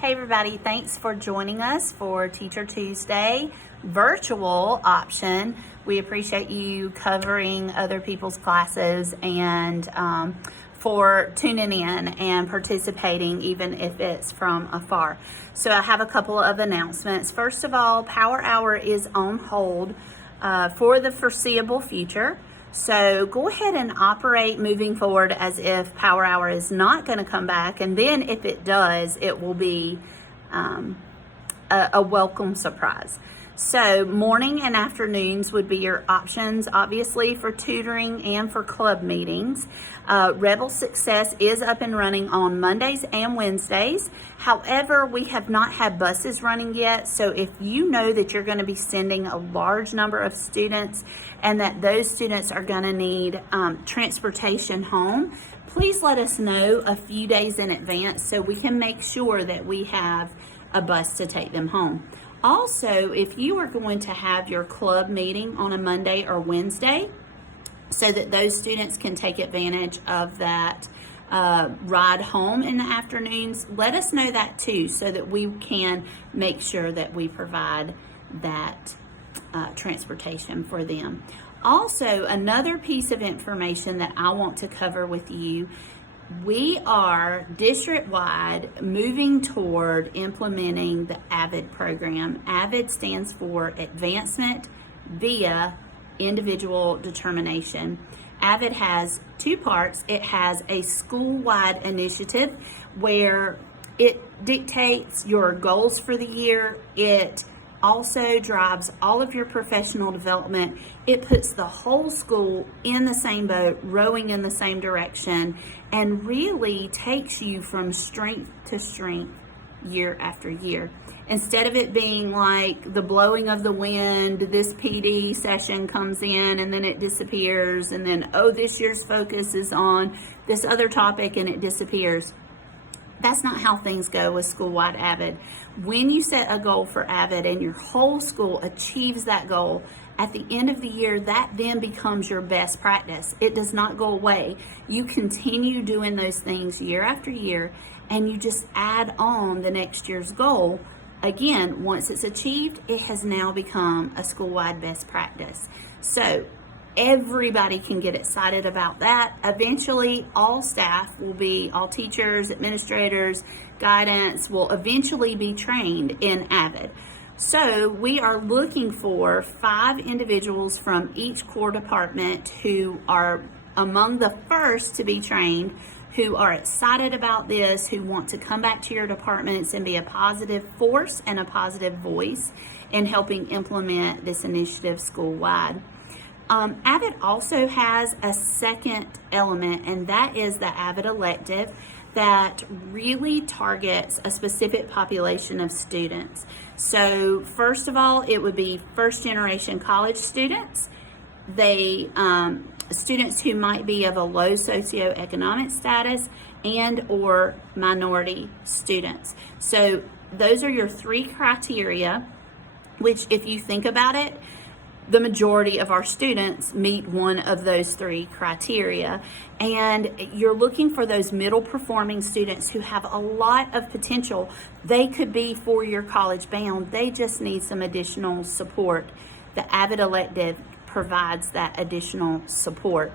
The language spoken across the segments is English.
Hey everybody, thanks for joining us for Teacher Tuesday virtual option. We appreciate you covering other people's classes and for tuning in and participating even if it's from afar. So I have a couple of announcements. First of all, Power Hour is on hold for the foreseeable future. So go ahead and operate moving forward as if Power Hour is not going to come back. And then if it does, it will be a welcome surprise. So morning and afternoons would be your options, obviously, for tutoring and for club meetings. Rebel Success is up and running on Mondays and Wednesdays. However, we have not had buses running yet. So if you know that you're going to be sending a large number of students and that those students are going to need transportation home, please let us know a few days in advance so we can make sure that we have a bus to take them home. Also, if you are going to have your club meeting on a Monday or Wednesday so that those students can take advantage of that ride home in the afternoons, let us know that too so that we can make sure that we provide that transportation for them. Also, another piece of information that I want to cover with you, we are district-wide moving toward implementing the AVID program. AVID stands for Advancement via Individual Determination. AVID has two parts. It has a school-wide initiative where it dictates your goals for the year. It also drives all of your professional development. It puts the whole school in the same boat, rowing in the same direction, and really takes you from strength to strength year after year. Instead of it being like the blowing of the wind, this PD session comes in and then it disappears, and then, oh, this year's focus is on this other topic and it disappears. That's not how things go with school-wide AVID. When you set a goal for AVID and your whole school achieves that goal, at the end of the year, that then becomes your best practice. It does not go away. You continue doing those things year after year, and you just add on the next year's goal. Again, once it's achieved, it has now become a school-wide best practice. So everybody can get excited about that. Eventually, all staff will be, all teachers, administrators, guidance will eventually be trained in AVID. So we are looking for 5 individuals from each core department who are among the first to be trained, who are excited about this, who want to come back to your departments and be a positive force and a positive voice in helping implement this initiative school-wide. AVID also has a second element, and that is the AVID elective that really targets a specific population of students. So first of all, it would be first-generation college students. Students who might be of a low socioeconomic status and or minority students. So those are your 3 criteria, which if you think about it, the majority of our students meet one of those 3 criteria. And you're looking for those middle performing students who have a lot of potential. They could be 4-year college bound. They just need some additional support. The AVID elective provides that additional support.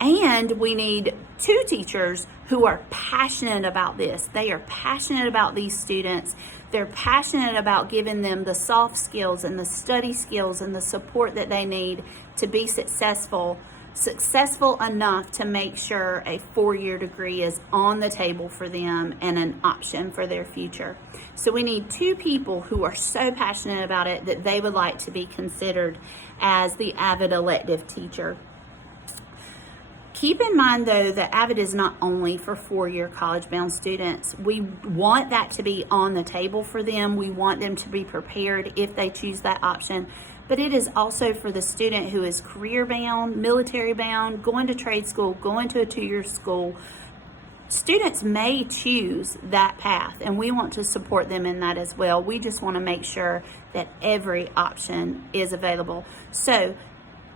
And we need 2 teachers who are passionate about this. They are passionate about these students. They're passionate about giving them the soft skills and the study skills and the support that they need to be successful enough to make sure a 4-year degree is on the table for them and an option for their future. So we need 2 people who are so passionate about it that they would like to be considered as the AVID elective teacher. Keep in mind, though, that AVID is not only for 4-year college-bound students. We want that to be on the table for them. We want them to be prepared if they choose that option. But it is also for the student who is career-bound, military-bound, going to trade school, going to a 2-year school. Students may choose that path, and we want to support them in that as well. We just want to make sure that every option is available. So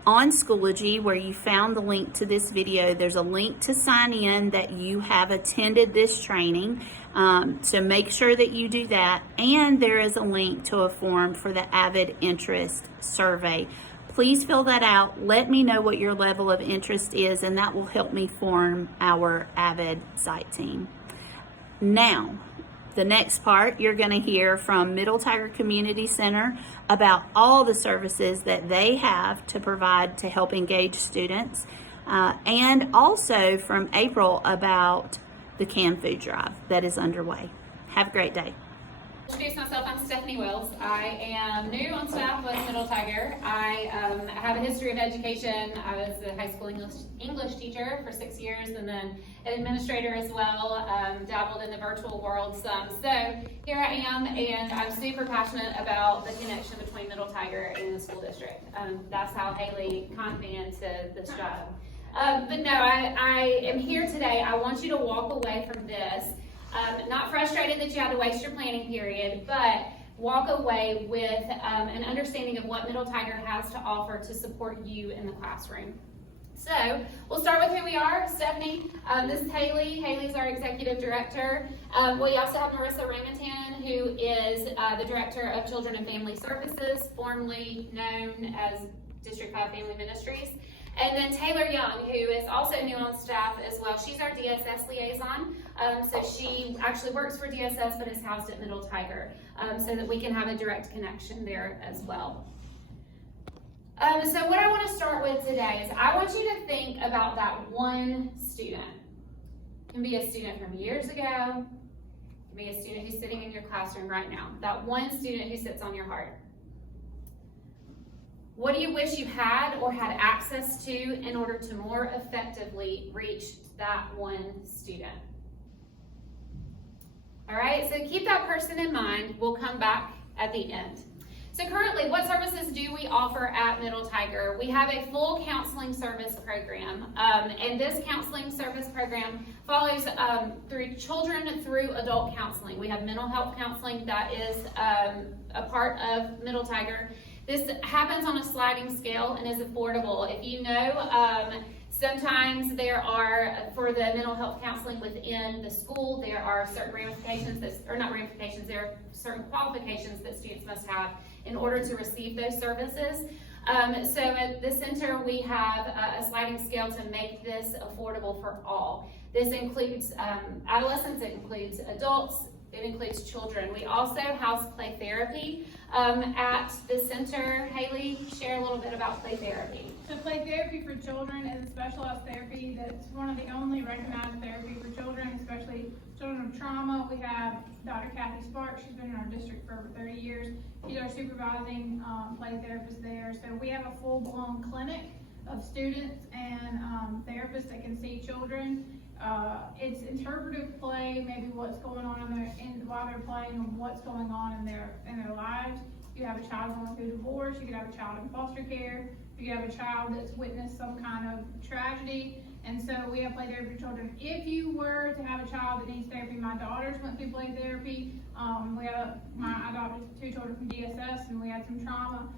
on Schoology, where you found the link to this video, there's a link to sign in that you have attended this training. So make sure that you do that. And there is a link to a form for the AVID interest survey. Please fill that out. Let me know what your level of interest is, and that will help me form our AVID site team. Now, the next part, you're going to hear from Middle Tiger Community Center about all the services that they have to provide to help engage students, and also from April about the canned food drive that is underway. Have a great day. Introduce myself, I'm Stephanie Wells. I am new on staff with Middle Tiger. I have a history of education. I was a high school English teacher for 6 years, and then an administrator as well, dabbled in the virtual world some. So here I am, and I'm super passionate about the connection between Middle Tiger and the school district. That's how Haley conned me into this job. But no, I am here today. I want you to walk away from this not frustrated that you had to waste your planning period, but walk away with an understanding of what Middle Tiger has to offer to support you in the classroom. So we'll start with who we are. Stephanie, this is Haley. Haley's our executive director. We also have Marissa Raymondton, who is the director of Children and Family Services, formerly known as District 5 Family Ministries. And then Taylor Young, who is also new on staff as well. She's our DSS liaison. So she actually works for DSS, but is housed at Middle Tiger, so that we can have a direct connection there as well. So what I want to start with today is I want you to think about that one student. It can be a student from years ago. It can be a student who's sitting in your classroom right now. That one student who sits on your heart. What do you wish you had or had access to in order to more effectively reach that one student? All right, so keep that person in mind. We'll come back at the end. So currently, what services do we offer at Middle Tiger? We have a full counseling service program, and this counseling service program follows through children through adult counseling. We have mental health counseling that is a part of Middle Tiger. This happens on a sliding scale and is affordable. If you know, sometimes there are, for the mental health counseling within the school, there are certain ramifications, there are certain qualifications that students must have in order to receive those services. So at the center, we have a sliding scale to make this affordable for all. This includes adolescents, it includes adults, it includes children. We also house play therapy at the center. Haley, share a little bit about play therapy. So play therapy for children is a specialized therapy that's one of the only recognized therapy for children, especially children of trauma. We have Dr. Kathy Sparks. She's been in our district for over 30 years. She's our supervising play therapist there. So we have a full-blown clinic of students and therapists that can see children. It's interpretive play, maybe what's going on while they're playing and what's going on in their lives. You have a child going through divorce, you could have a child in foster care, you could have a child that's witnessed some kind of tragedy, and so we have play therapy for children. If you were to have a child that needs therapy, my daughters went through play therapy. I adopted 2 children from DSS, and we had some trauma.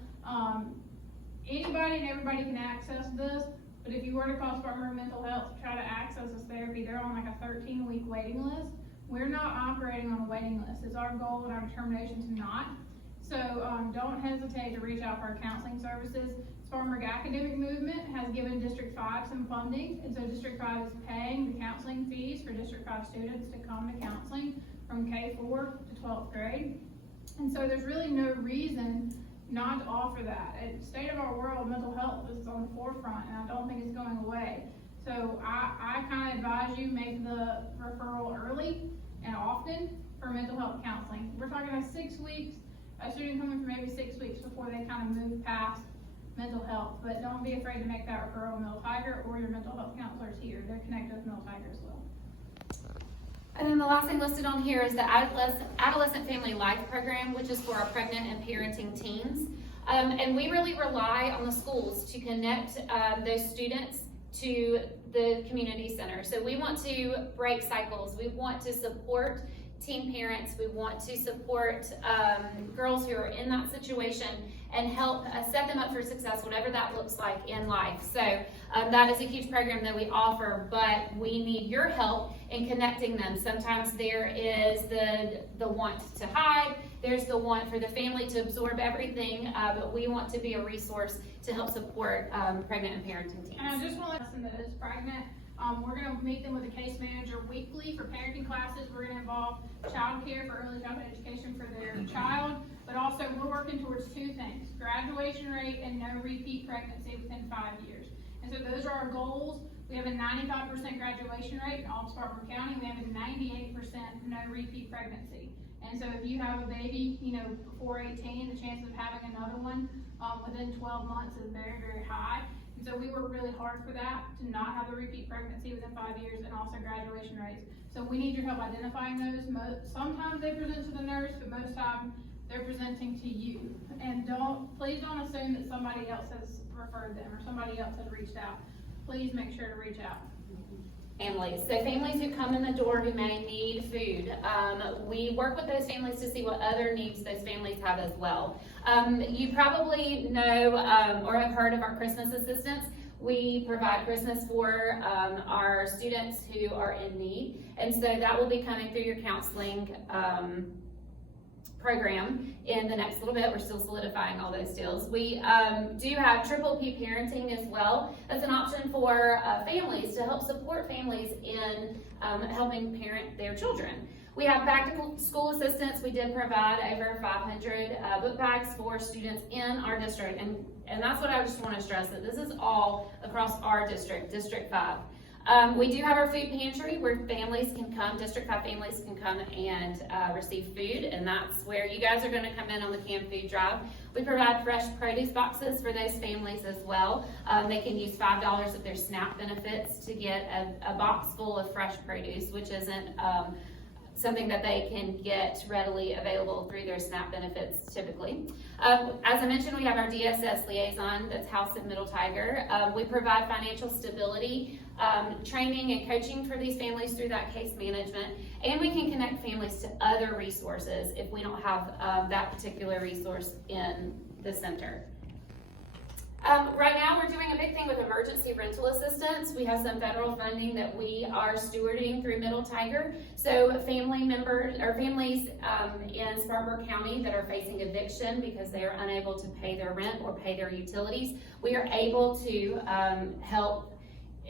Anybody and everybody can access this. But if you were to call Spartanburg Mental Health to try to access this therapy, they're on like a 13-week waiting list. We're not operating on a waiting list. It's our goal and our determination to not. So don't hesitate to reach out for our counseling services. Spartanburg Academic Movement has given District 5 some funding, and so District 5 is paying the counseling fees for District 5 students to come to counseling from K4 to 12th grade. And so there's really no reason not to offer that. At the state of our world, mental health is on the forefront, and I don't think it's going away. So I kind of advise you make the referral early and often for mental health counseling. We're talking about 6 weeks, a student coming for maybe 6 weeks before they kind of move past mental health. But don't be afraid to make that referral to Middle Tiger or your mental health counselors here. They're connected with Middle Tiger as well. And then the last thing listed on here is the Adolescent Family Life Program, which is for our pregnant and parenting teens. And we really rely on the schools to connect those students to the community center. So we want to break cycles. We want to support teen parents. We want to support girls who are in that situation and help set them up for success, whatever that looks like in life. So that is a huge program that we offer, but we need your help in connecting them. Sometimes there is the want to hide, there's the want for the family to absorb everything, but we want to be a resource to help support pregnant and parenting teams. And I just want to listen that is pregnant. We're going to meet them with a case manager weekly for parenting classes. We're going to involve child care for early childhood education for their child, but also we're working towards two things: graduation rate and no repeat pregnancy within 5 years. And so those are our goals. We have a 95% graduation rate in all of Spartanburg County. We have a 98% no repeat pregnancy. And so if you have a baby, before 18, the chance of having another one within 12 months is very, very high. And so we work really hard for that, to not have a repeat pregnancy within 5 years, and also graduation rates. So we need your help identifying those. Sometimes they present to the nurse, but most times they're presenting to you. And please don't assume that somebody else has referred them or somebody else has reached out. Please make sure to reach out. Families. So families who come in the door who may need food. We work with those families to see what other needs those families have as well. You probably know or have heard of our Christmas assistance. We provide Christmas for our students who are in need, and so that will be coming through your counseling program in the next little bit. We're still solidifying all those deals. We do have triple P parenting as well. That's an option for families to help support families in helping parent their children. We have back to school assistance. We did provide over 500 book bags for students in our district, and that's what I just want to stress, that this is all across our district, District 5. We do have our food pantry where families can come, District 5 families can come and receive food, and that's where you guys are going to come in on the canned food drive. We provide fresh produce boxes for those families as well. They can use $5 of their SNAP benefits to get a box full of fresh produce, which isn't something that they can get readily available through their SNAP benefits typically. As I mentioned, we have our DSS liaison that's housed at Middle Tiger. We provide financial stability, training and coaching for these families through that case management, and we can connect families to other resources if we don't have that particular resource in the center. Right now we're doing a big thing with emergency rental assistance. We have some federal funding that we are stewarding through Middle Tiger. So family members or families in Spartanburg County that are facing eviction because they are unable to pay their rent or pay their utilities, we are able to help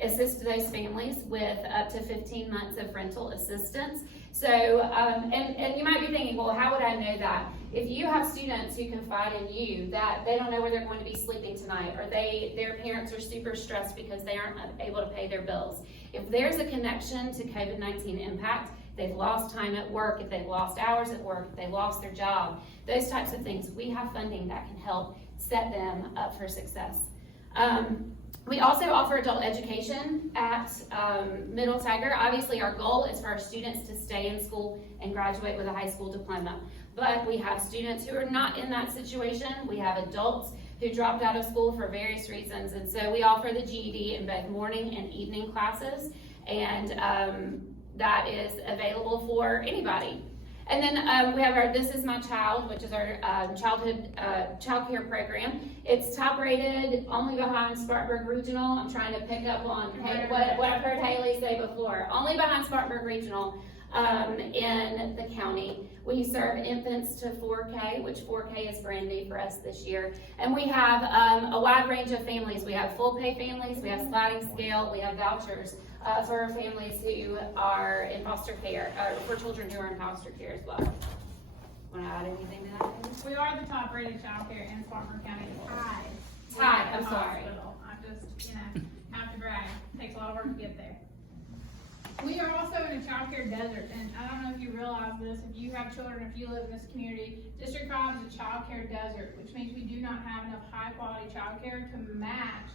assist those families with up to 15 months of rental assistance. So, and you might be thinking, well, how would I know that? If you have students who confide in you that they don't know where they're going to be sleeping tonight, or their parents are super stressed because they aren't able to pay their bills, if there's a connection to COVID-19 impact, they've lost time at work, if they've lost hours at work, if they lost their job, those types of things, we have funding that can help set them up for success. We also offer adult education at Middle Tiger. Obviously, our goal is for our students to stay in school and graduate with a high school diploma. But we have students who are not in that situation. We have adults who dropped out of school for various reasons. And so we offer the GED in both morning and evening classes. And that is available for anybody. And then we have our This Is My Child, which is our child care program. It's top rated, only behind Spartanburg Regional. I'm trying to pick up on what I've heard Haley say before. Only behind Spartanburg Regional in the county. We serve infants to 4K, which 4K is brand new for us this year. And we have a wide range of families. We have full pay families, we have sliding scale, we have vouchers for families who are in foster care, for children who are in foster care as well. Want to add anything to that? We are the top rated child care in Spartanburg County. Tied, I'm sorry. I just, have to brag. It takes a lot of work to get there. We are also in a child care desert, and I don't know if you realize this, if you have children, if you live in this community, District 5 is a child care desert, which means we do not have enough high quality child care to match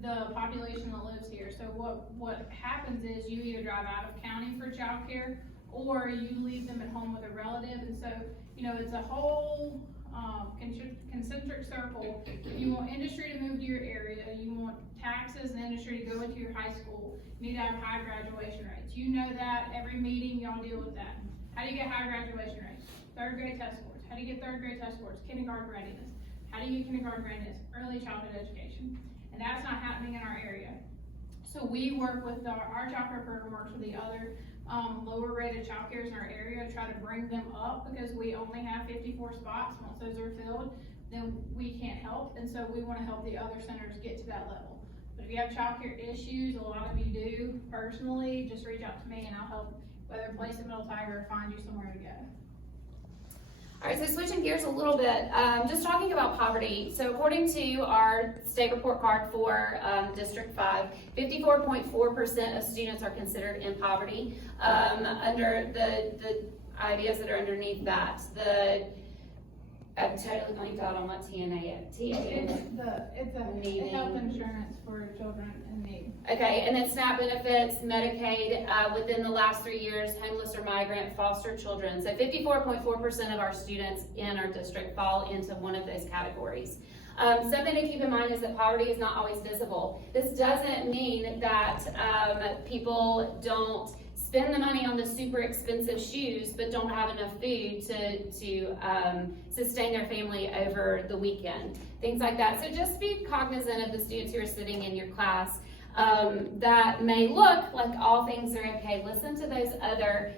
the population that lives here. So what happens is you either drive out of county for child care, or you leave them at home with a relative, and so, it's a whole concentric circle. You want industry to move to your area, you want taxes and industry to go into your high school, you need to have high graduation rates. You know that, every meeting y'all deal with that. How How do you get high graduation rates? Third grade test scores. How do you get third grade test scores? Kindergarten readiness. How do you get kindergarten readiness? Early childhood education. And that's not happening in our area. So we work with our child care program works with the other lower rated child cares in our area to try to bring them up, because we only have 54 spots. Once those are filled, then we can't help, and so we want to help the other centers get to that level. But if you have child care issues, a lot of you do personally, just reach out to me and I'll help, whether place in Middle Tiger or find you somewhere to go. All right, so switching gears a little bit, just talking about poverty. So according to our state report card for District 5, 54.4% of students are considered in poverty. Under the ideas that are underneath that, I'm totally blanked out on what TNA is. It's a health insurance for children in need. Okay, and then SNAP benefits, Medicaid, within the last 3 years, homeless or migrant, foster children. So 54.4% of our students in our district fall into one of those categories. Something to keep in mind is that poverty is not always visible. This doesn't mean that people don't spend the money on the super expensive shoes but don't have enough food to sustain their family over the weekend, things like that. So just be cognizant of the students who are sitting in your class that may look like all things are okay. Listen to those other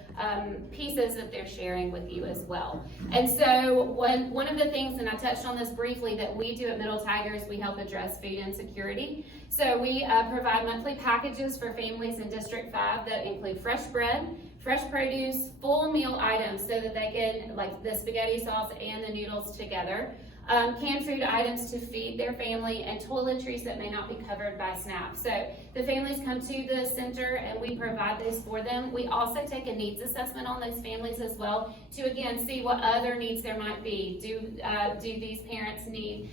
pieces that they're sharing with you as well. And so one of the things, and I touched on this briefly, that we do at Middle Tiger is we help address food insecurity. So we provide monthly packages for families in District 5 that include fresh bread, fresh produce, full meal items so that they can, like the spaghetti sauce and the noodles together, canned food items to feed their family, and toiletries that may not be covered by SNAP. So the families come to the center and we provide those for them. We also take a needs assessment on those families as well to again see what other needs there might be. Do these parents need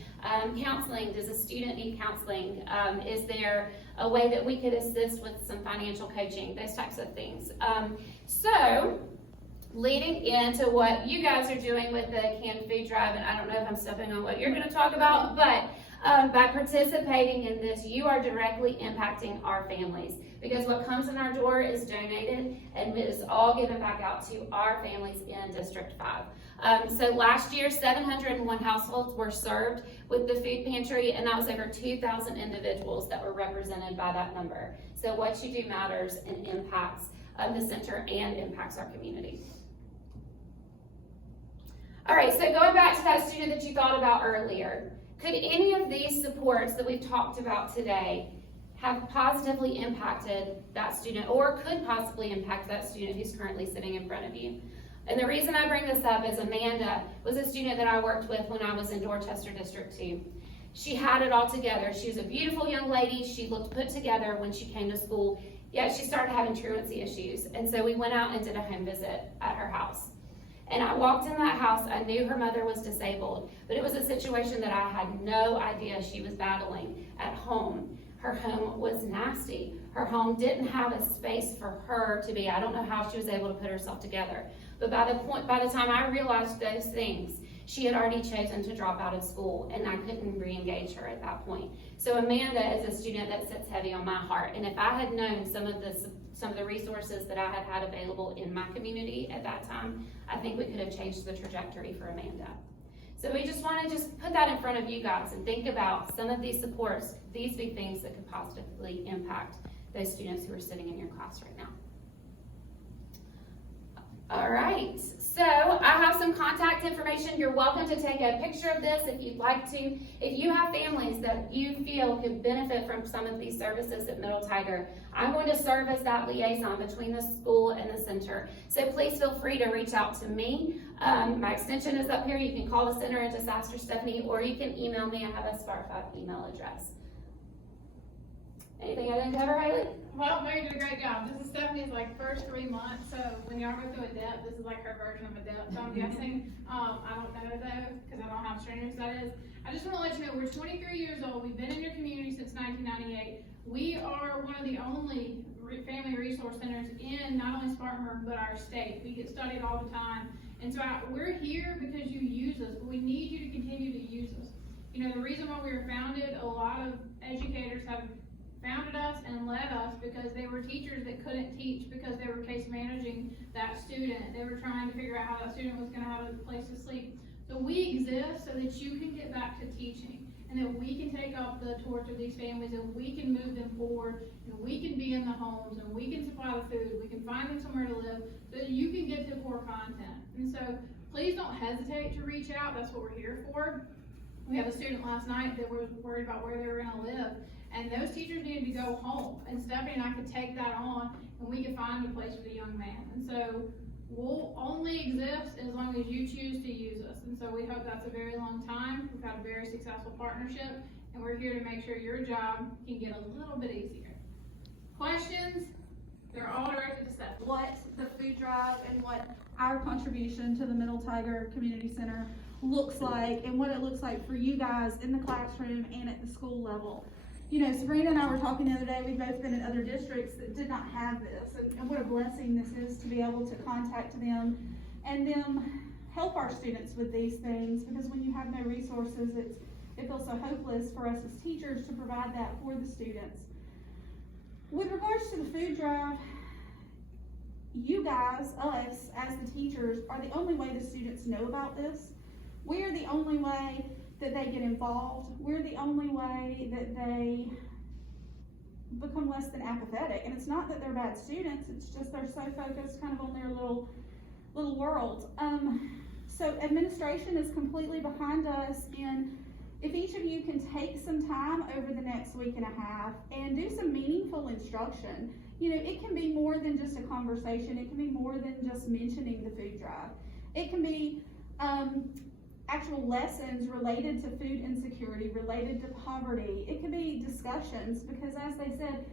counseling? Does a student need counseling? Is there a way that we could assist with some financial coaching? Those types of things. So leading into what you guys are doing with the canned food drive, and I don't know if I'm stepping on what you're going to talk about, but by participating in this, you are directly impacting our families, because what comes in our door is donated and it is all given back out to our families in District 5. So last year, 701 households were served with the food pantry, and that was over 2,000 individuals that were represented by that number. So what you do matters and impacts the center and impacts our community. All right, so going back to that student that you thought about earlier, could any of these supports that we've talked about today have positively impacted that student, or could possibly impact that student who's currently sitting in front of you? And the reason I bring this up is Amanda was a student that I worked with when I was in Dorchester District 2. She had it all together. She was a beautiful young lady. She looked put together when she came to school, yet she started having truancy issues. And so we went out and did a home visit at her house. And I walked in that house, I knew her mother was disabled, but it was a situation that I had no idea she was battling at home. Her home was nasty. Her home didn't have a space for her to be. I don't know how she was able to put herself together. But by the time I realized those things, she had already chosen to drop out of school, and I couldn't re-engage her at that point. So Amanda is a student that sits heavy on my heart. And if I had known some of the resources that I had available in my community at that time, I think we could have changed the trajectory for Amanda. So we just want to put that in front of you guys and think about some of these supports, these big things that could positively impact those students who are sitting in your class right now. All right, so I have some contact information. You're welcome to take a picture of this if you'd like to. If you have families that you feel could benefit from some of these services at Middle Tiger, I'm going to serve as that liaison between the school and the center. So please feel free to reach out to me. My extension is up here. You can call the center and just ask for Stephanie, or you can email me. I have a Spark 5 email address. Anything I didn't cover, Haley? Well, Mary did a great job. This is Stephanie's first 3 months, so when y'all go through ADEPT, this is her version of ADEPT, so I'm guessing. I don't know though, because I don't know how strenuous that is. I just want to let you know, we're 23 years old. We've been in your community since 1998. We are one of the only family resource centers in not only Spartanburg, but our state. We get studied all the time. And so we're here because you use us, but we need you to continue to use us. You know, the reason why we were founded, a lot of educators have founded us and led us because they were teachers that couldn't teach because they were case managing that student. They were trying to figure out how that student was gonna have a place to sleep. So we exist so that you can get back to teaching, and that we can take up the torch of these families, and we can move them forward, and we can be in the homes, and we can supply the food, we can find them somewhere to live, so that you can get to core content. And so please don't hesitate to reach out. That's what we're here for. We had a student last night that was worried about where they were gonna live, and those teachers needed to go home, and Stephanie and I could take that on, and we could find a place for the young man. And so we'll only exist as long as you choose to use us. And so we hope that's a very long time. We've had a very successful partnership, and we're here to make sure your job can get a little bit easier. Questions? They're all directed to Stephanie. What the food drive and what our contribution to the Middle Tiger Community Center looks like, and what it looks like for you guys in the classroom and at the school level. You know, Sabrina and I were talking the other day, we've both been in other districts that did not have this, and what a blessing this is to be able to contact them and them help our students with these things, because when you have no resources, it feels so hopeless for us as teachers to provide that for the students. With regards to the food drive, you guys, us, as the teachers, are the only way the students know about this. We are the only way that they get involved. We're the only way that they become less than apathetic. And it's not that they're bad students, it's just they're so focused kind of on their little world. So administration is completely behind us, and if each of you can take some time over the next week and a half and do some meaningful instruction, you know, it can be more than just a conversation. It can be more than just mentioning the food drive. It can be actual lessons related to food insecurity, related to poverty. It can be discussions, because as they said,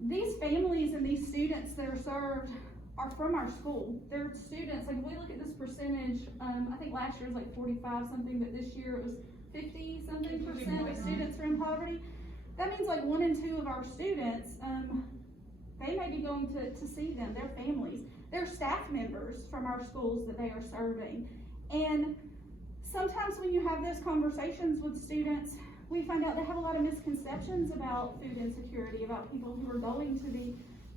these families and these students that are served are from our school. They're students, like if we look at this percentage, I think last year was like 45 something, but this year it was 50 something percent of students are in poverty. That means like 1 in 2 of our students, they may be going to see them, their families. They're staff members from our schools that they are serving. And sometimes when you have those conversations with students, we find out they have a lot of misconceptions about food insecurity, about people who are going to the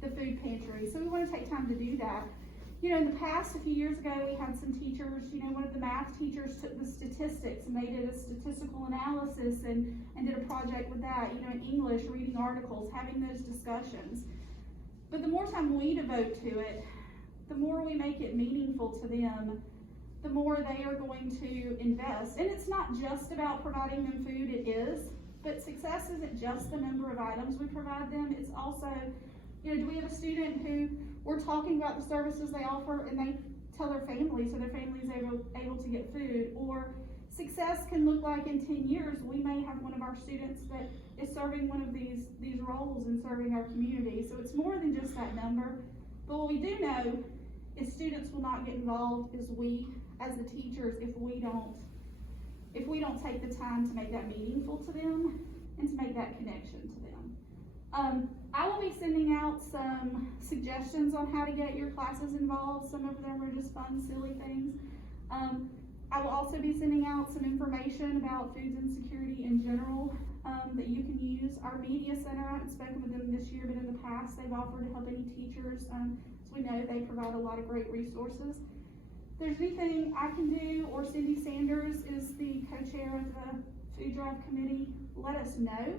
food pantry. So we want to take time to do that. You know, in the past, a few years ago, we had some teachers, you know, one of the math teachers took the statistics and they did a statistical analysis and did a project with that, you know, in English, reading articles, having those discussions. But the more time we devote to it, the more we make it meaningful to them, the more they are going to invest. And it's not just about providing them food, it is, but success isn't just the number of items we provide them, it's also, you know, do we have a student who we're talking about the services they offer and they tell their family, so their family's able to get food? Or success can look like in 10 years, we may have one of our students that is serving one of these roles and serving our community. So it's more than just that number. But what we do know is students will not get involved as the teachers, if we don't take the time to make that meaningful to them and to make that connection to them. I will be sending out some suggestions on how to get your classes involved. Some of them are just fun, silly things. I will also be sending out some information about food insecurity in general that you can use. Our media center, I haven't spoken with them this year, but in the past they've offered to help any teachers. So we know they provide a lot of great resources. If there's anything I can do, or Cindy Sanders is the co-chair of the food drive committee, let us know.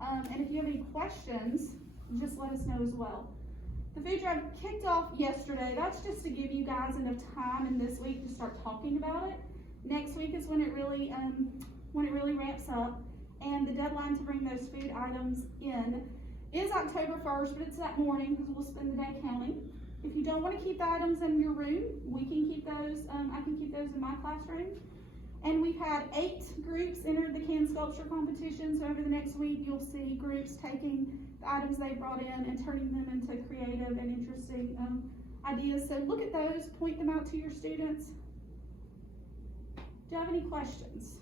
And if you have any questions, just let us know as well. The food drive kicked off yesterday. That's just to give you guys enough time in this week to start talking about it. Next week is when it really ramps up, and the deadline to bring those food items in is October 1st, but it's that morning because we'll spend the day counting. If you don't want to keep the items in your room, we can keep those. I can keep those in my classroom. And we've had 8 groups enter the can sculpture competition. So over the next week, you'll see groups taking the items they brought in and turning them into creative and interesting ideas. So look at those, point them out to your students. Do you have any questions?